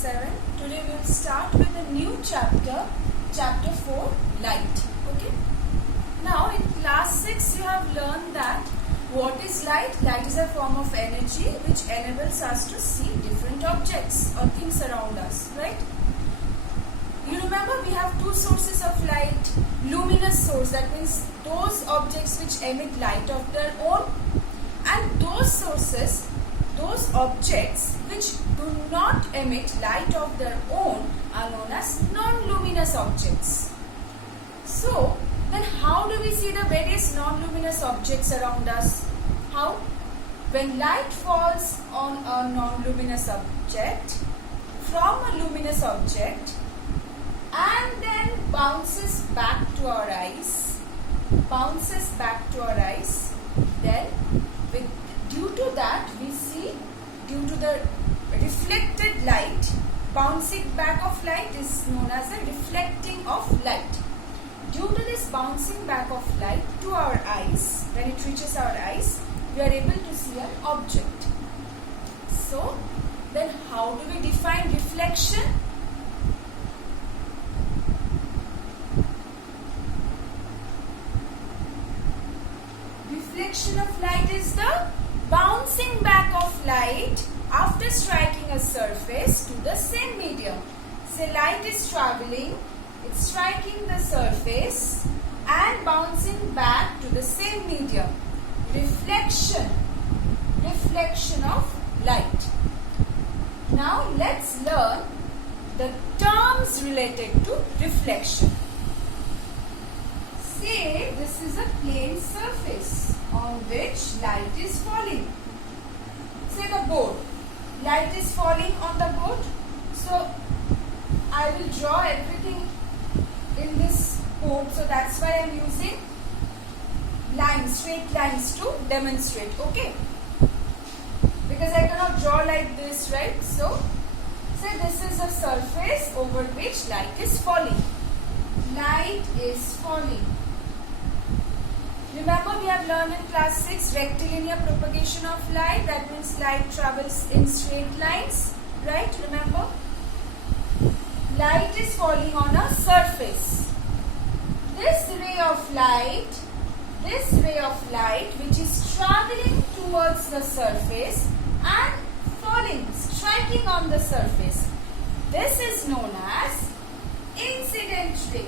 7. Today we will start with a new chapter, chapter 4, light. Okay. Now in class 6 you have learned that what is light? Light is a form of energy which enables us to see different objects or things around us, right? You remember we have two sources of light. Luminous source, that means those objects which emit light of their own, and those sources, those objects which do not emit light of their own are known as non-luminous objects. So, then how do we see the various non-luminous objects around us? How? When light falls on a non-luminous object from a luminous object and then bounces back to our eyes, then due to that we see, due to the reflected light, bouncing back of light is known as a reflecting of light. Due to this bouncing back of light to our eyes, when it reaches our eyes, we are able to see an object. So, then how do we define reflection? Reflection of light is the bouncing back of light after striking a surface to the same medium. Say light is traveling, it's striking the surface and bouncing back to the same medium. Reflection of light. Now let's learn the terms related to reflection. Say this is a plane surface on which light is falling. Say the board. Light is falling on the board. So I will draw everything in this board. So that's why I am using lines, straight lines to demonstrate. Okay. Because I cannot draw like this, right? So say this is a surface over which light is falling. Light is falling. Remember we have learned in class 6 rectilinear propagation of light. That means light travels in straight lines. Right? Remember? Light is falling on a surface. This ray of light which is traveling towards the surface and falling, striking on the surface. This is known as incident ray.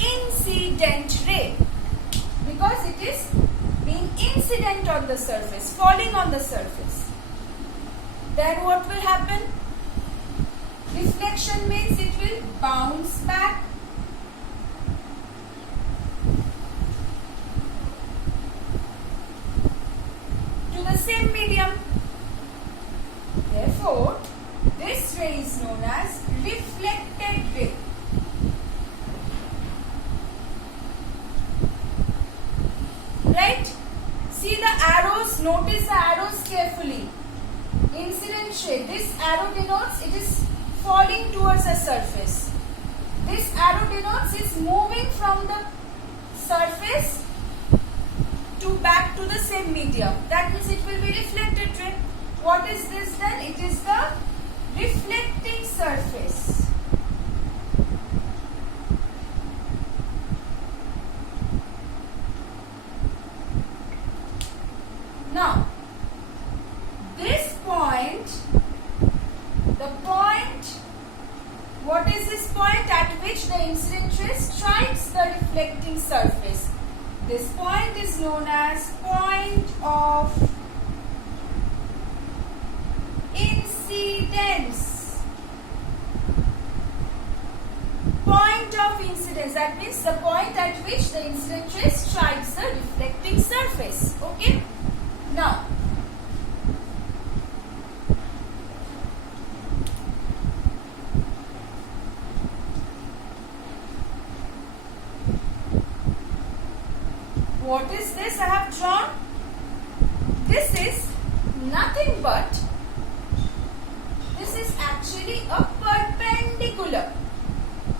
Incident ray, because it is being incident on the surface, falling on the surface. Then what will happen? Reflection means it will bounce back. To the same medium. Therefore, this ray is known as reflected ray. Right? See the arrows, notice the arrows carefully. Incident ray, this arrow denotes it is falling towards a surface. This arrow denotes it's moving from the surface to back to the same medium. That means it will be reflected ray. What is this then? It is the reflecting surface. Now, this point, what is this point at which the incident ray strikes the reflecting surface? This point is known as point of incidence. Point of incidence, that means the point at which the incident ray strikes the reflecting surface. Okay? Now, what is this I have drawn? This is nothing but, this is actually a perpendicular.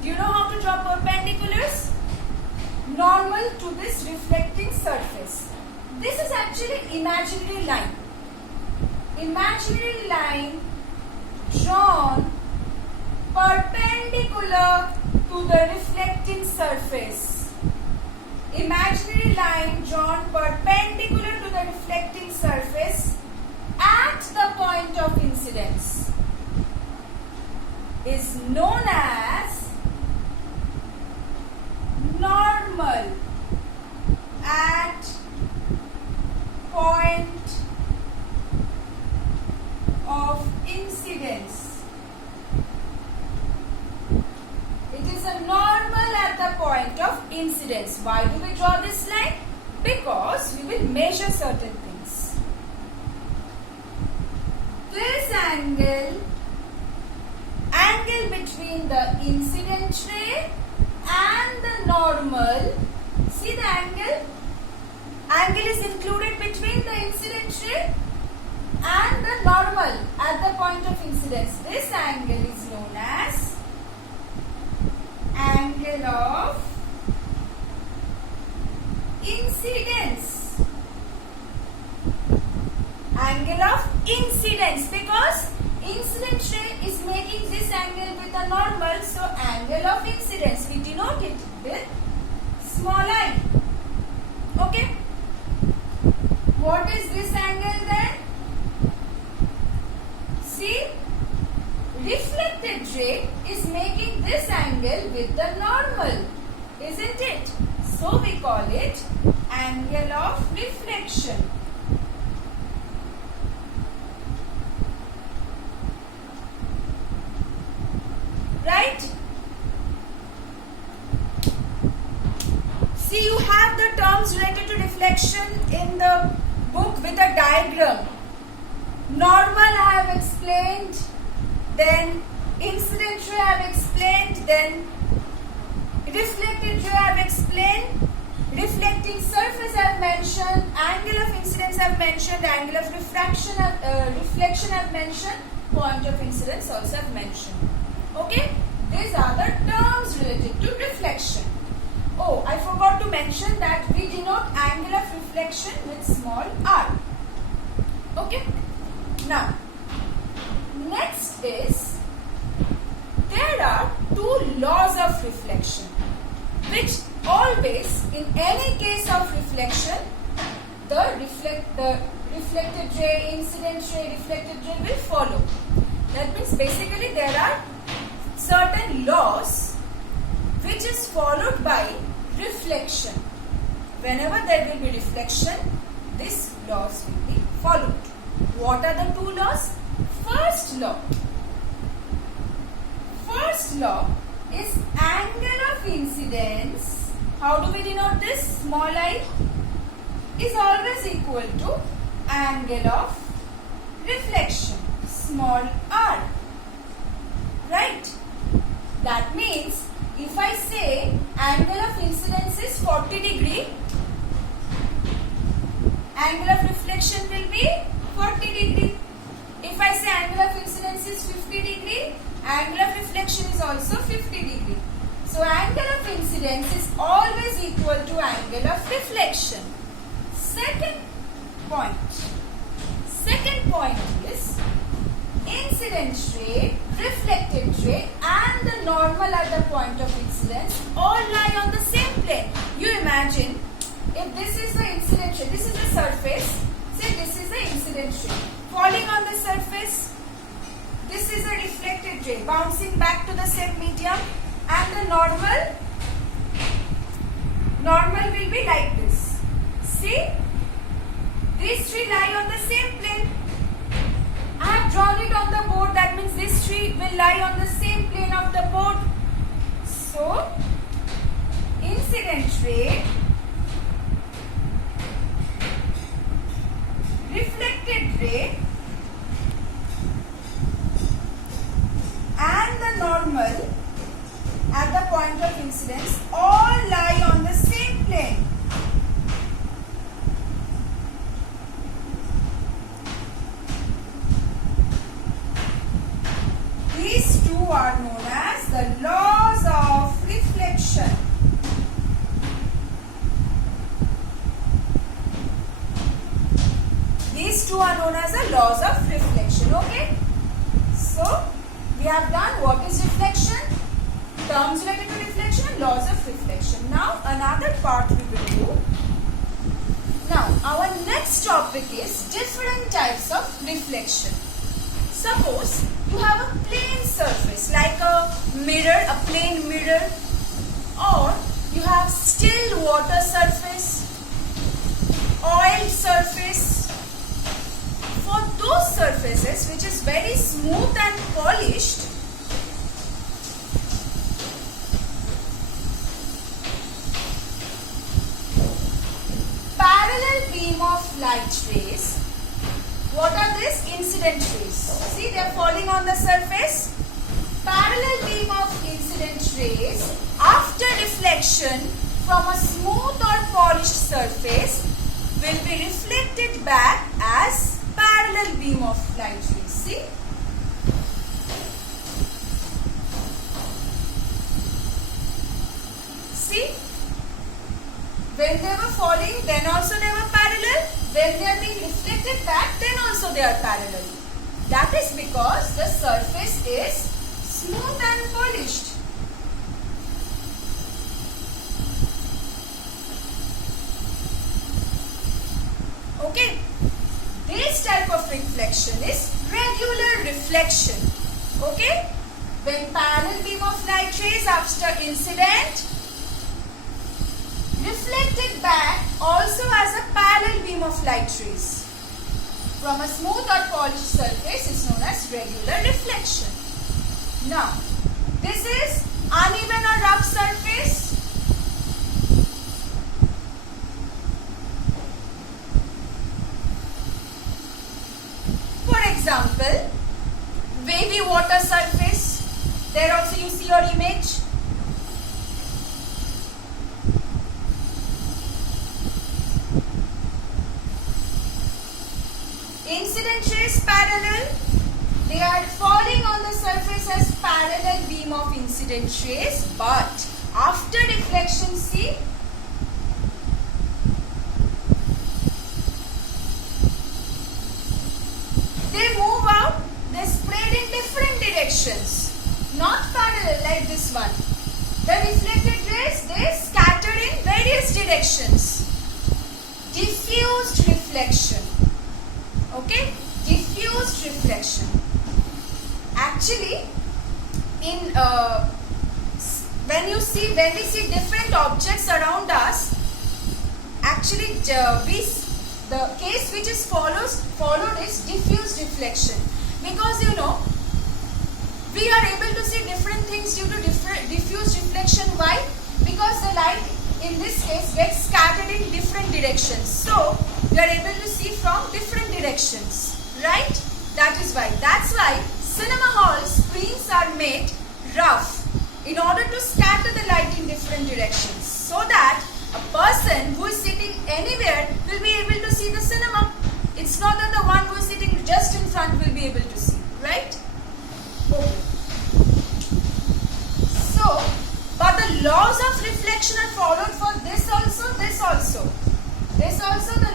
Do you know how to draw perpendiculars? Normal to this reflecting surface. This is actually imaginary line. Imaginary line drawn perpendicular to the reflecting surface. Imaginary line drawn perpendicular to the reflecting surface at the point of incidence is known as normal at point of incidence. It is a normal at the point of incidence. Why do we draw this line? Because we will measure certain things. This angle between the incident ray and the normal, see the angle? Angle is included between the incident ray and the normal at the point of incidence. This angle is known as angle of incidence. Angle of incidence, because incident ray is making this angle with a normal, so angle of incidence, we denote it with small I. Okay. What is this angle then? See, reflected ray is making this angle with the normal, isn't it? So we call it angle of reflection. Right? See, you have the terms related to reflection in the book with a diagram. Normal I have explained, then incident ray I have explained, then reflected ray I have explained, reflecting surface I have mentioned, angle of incidence I have mentioned, angle of reflection I have mentioned, point of incidence also I have mentioned. Okay, these are the terms related to reflection. Oh, I forgot to mention that we denote angle of reflection with small r. Okay, now next is there are two laws of reflection which always, in any case of reflection, the reflected ray, incident ray, reflected ray will follow. That means basically there are certain laws which is followed by reflection. Whenever there will be reflection, these laws will be followed. What are the two laws? First law is angle of incidence. How do we denote this? Small I is always equal to angle of reflection, small r. Right? That means if I say angle of incidence is 40 degree, angle of reflection will be 40 degree. If I say angle of incidence is 50 degree, angle of reflection is also 50 degree. So angle of incidence is always equal to angle of reflection. Second point is incident ray, reflected ray and the normal at the point of incidence all lie on the same plane. You imagine if this is the incident ray, this is the surface, say this is the incident ray falling on the surface, this is a reflected ray bouncing back to the same medium, and the normal will be like this. See, these three lie on the same plane. I have drawn it on the board, that means this three will lie on the same plane of the board. So, incident ray, reflected ray and the normal at the point of incidence all lie on the same plane. These two are known as the laws of reflection. These two are known as the laws of reflection. Okay. So we have done what is reflection, terms related to reflection and laws of reflection. Now another part we will do. Now our next topic is different types of reflection. Suppose you have a plane surface like a mirror, a plane mirror, or you have still water surface, oiled surface. For those surfaces which is very smooth and polished, parallel beam of light rays. What are these? Incident rays. See, they are falling on the surface. Parallel beam of incident rays after reflection from a smooth or polished surface will be reflected back as parallel beam of light rays. See? See? When they were falling, then also they were parallel. When they are being reflected back, then also they are parallel. That is because the surface is smooth and polished. Okay. This type of reflection is regular reflection. Okay. When parallel beam of light rays after incident reflected back also as a parallel beam of light rays from a smooth or polished surface is known as regular reflection. Now, this is uneven or rough surface. For example, wavy water surface. There also you see your image. Incident rays parallel. They are falling on the surface as parallel beam of incident rays, but after reflection, see, they move out, they spread in different directions, not parallel like this one. The reflected rays, they scatter in various directions. Diffused reflection. Okay, diffused reflection. Actually, in when we see different objects around us, actually the case which is followed is diffused reflection, because you know we are able to see different things due to diffused reflection. Why? Because the light in this case gets scattered in different directions, so we are able to see from different directions, right? That is why. That's why cinema hall screens are made rough in order to scatter the light in different directions, so that a person who is sitting anywhere will be able to see the cinema. It's not that the one who is sitting just in front will be able to see, right? Okay. So, but the laws of reflection are followed for this also, this also. This also the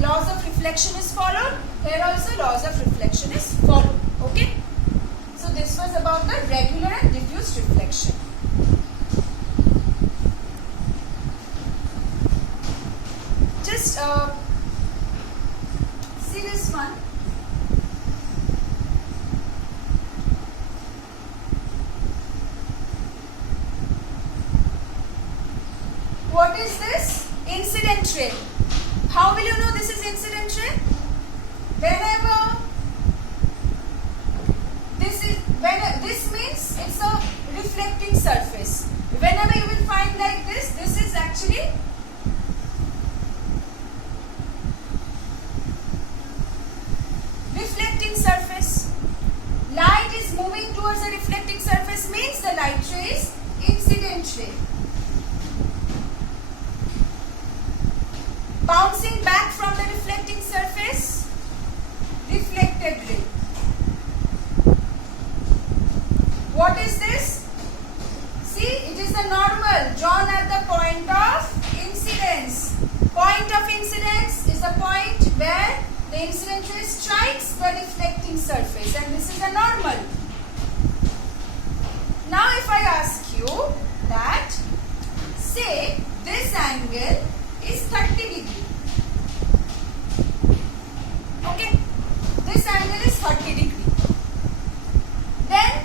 laws of reflection is followed. Here also laws of reflection is followed. Okay. So this was about the regular and diffused reflection. Just see this one. What is this? Incident ray. How will you know this is incident ray? Whenever this means it's a reflecting surface. Whenever you will find like this is actually reflecting surface. Light is moving towards a reflecting surface means the light ray is incident ray. Bouncing back from the reflecting surface, reflected ray. What is this? See, it is the normal drawn at the point of incidence. Point of incidence is a point where The incident ray strikes the reflecting surface, and this is a normal. Now if I ask you that, say this angle is 30 degree. Okay, this angle is 30 degree. Then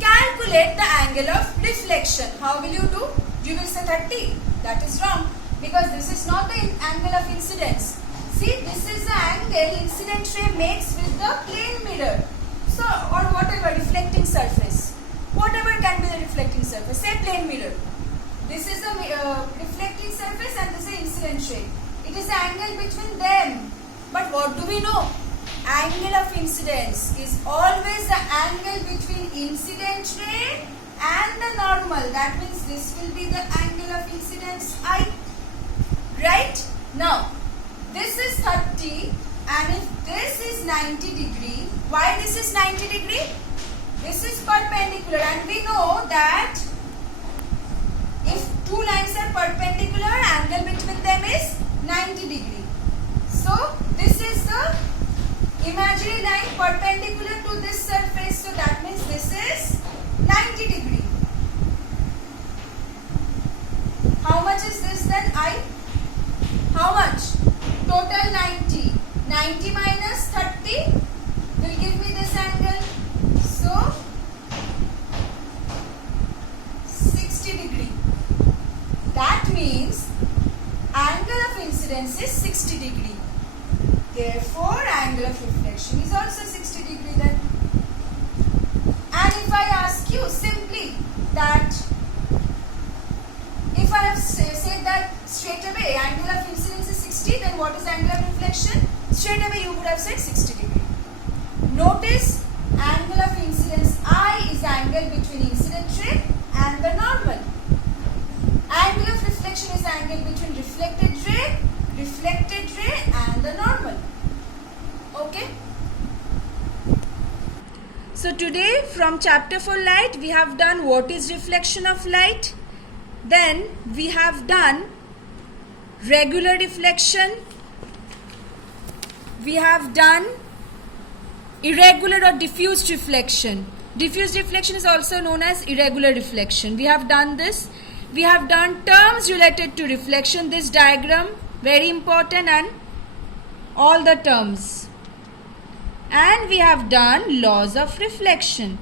calculate the angle of reflection. How will you do? You will say 30. That is wrong, because this is not the angle of incidence. See, this is the angle incident ray makes with the plane mirror. So, or whatever, reflecting surface. Whatever can be the reflecting surface. Say plane mirror. This is a reflecting surface and this is incident ray. It is the angle between them. But what do we know? Angle of incidence is always the angle between incident ray and the normal. That means this will be the angle of incidence I. Right? Now, this is 30, and if this is 90 degree, why this is 90 degree? This is perpendicular, and we know that if two lines are perpendicular, angle between them is 90 degree. So this is the imaginary line perpendicular to this surface, so that means this is 90 degree. How much is this then? I? How much? Total 90. 90 minus 30 will give me this angle. So 60 degree. That means angle of incidence is 60 degree. Therefore, angle of reflection is also 60 degree then. And if I ask you simply that, if I have said that straight away angle of incidence is 60, then what is angle of reflection? Straight away you would have said 60 degree. Notice, angle of incidence I is angle between incident ray and the normal. Angle of reflection is angle between reflected ray and the normal. Okay? So today from chapter 4 light we have done what is reflection of light. Then we have done regular reflection. We have done irregular or diffused reflection. Diffused reflection is also known as irregular reflection. We have done this. We have done terms related to reflection. This diagram very important, and all the terms. And we have done laws of reflection.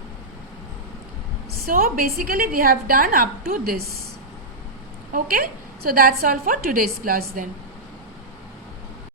So basically we have done up to this. Okay, so that's all for today's class then.